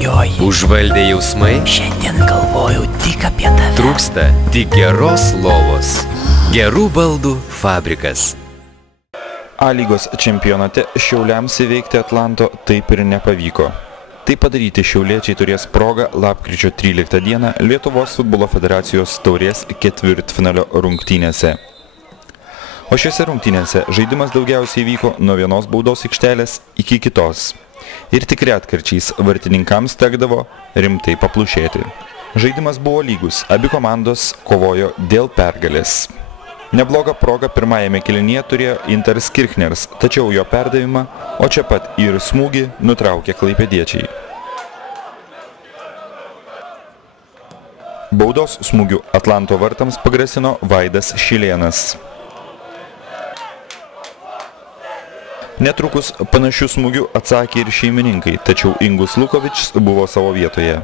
brangioji. Užvaldė jausmai? Šiandien galvojau tik apie tave. Trūksta tik geros lovos. Gerų baldų fabrikas. A lygos čempionate Šiauliams įveikti Atlanto taip ir nepavyko. Tai padaryti šiauliečiai turės progą lapkričio 13 dieną Lietuvos futbolo federacijos taurės ketvirtfinalio rungtynėse. O šiose rungtynėse žaidimas daugiausiai vyko nuo vienos baudos aikštelės iki kitos. Ir tik retkarčiais vartininkams tekdavo rimtai paplušėti. Žaidimas buvo lygus, abi komandos kovojo dėl pergalės. Neblogą progą pirmajame kėlinyje turėjo Inters Kirchners, tačiau jo perdavimą, o čia pat ir smūgį nutraukė klaipėdiečiai. Baudos smūgių Atlanto vartams pagrasino Vaidas Šilėnas. Netrukus panašių smūgių atsakė ir šeimininkai, tačiau Ingus Lukovičius buvo savo vietoje.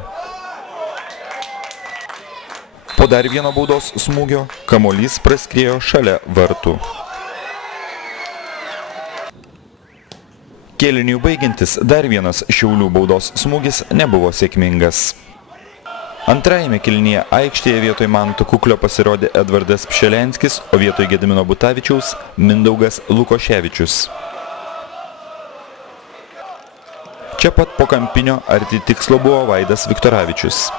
Po dar vieno baudos smūgio kamuolys praskriejo šalia vartų. Kėliniui baigiantis dar vienas Šiaulių baudos smūgis nebuvo sėkmingas. Antrajame kėlinyje aikštėje vietoj Manto Kuklio pasirodė Edvardas Pšelenskis, o vietoj Gedimino Butavičiaus Mindaugas Lukoševičius. Čia pat po kampinio arti tikslo buvo Vaidas Viktoravičius.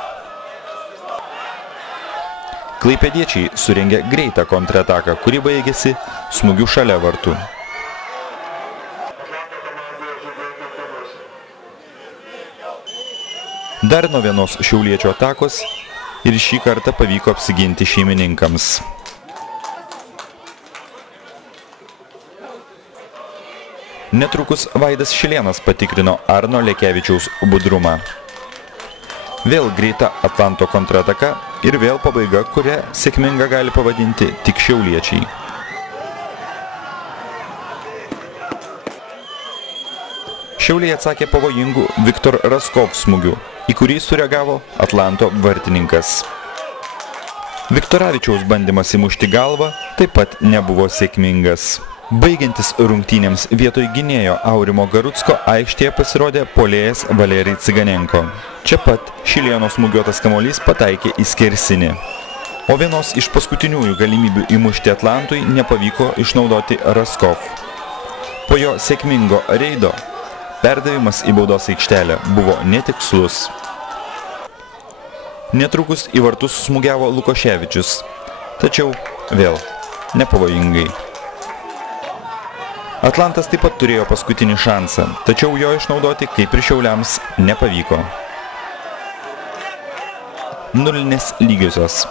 Klaipėdiečiai surengė greitą kontrataką, kuri baigėsi smūgiu šalia vartų. Dar nuo vienos šiauliečio atakos ir šį kartą pavyko apsiginti šeimininkams. Netrukus Vaidas Šilėnas patikrino Arno Lekevičiaus budrumą. Vėl greita Atlanto kontrataka ir vėl pabaiga, kurią sėkminga gali pavadinti tik šiauliečiai. Šiauliai atsakė pavojingų Viktor Raskov smūgių, į kurį sureagavo Atlanto vartininkas. Viktoravičiaus bandymas įmušti galvą taip pat nebuvo sėkmingas. Baigiantis rungtynėms vietoj gynėjo Aurimo Garucko aikštėje pasirodė puolėjas Valerijai Ciganenko. Čia pat Šilėno smūgiuotas kamuolys pataikė į skersinį. O vienos iš paskutiniųjų galimybių įmušti Atlantui nepavyko išnaudoti Raskov. Po jo sėkmingo reido perdavimas į baudos aikštelę buvo netikslus. Netrukus į vartus smūgiavo Lukoševičius, tačiau vėl nepavojingai. Atlantas taip pat turėjo paskutinį šansą, tačiau jo išnaudoti kaip ir Šiauliams nepavyko. Nulinės lygiosios.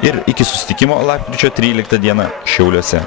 Ir iki susitikimo lapkričio 13 dieną Šiauliuose.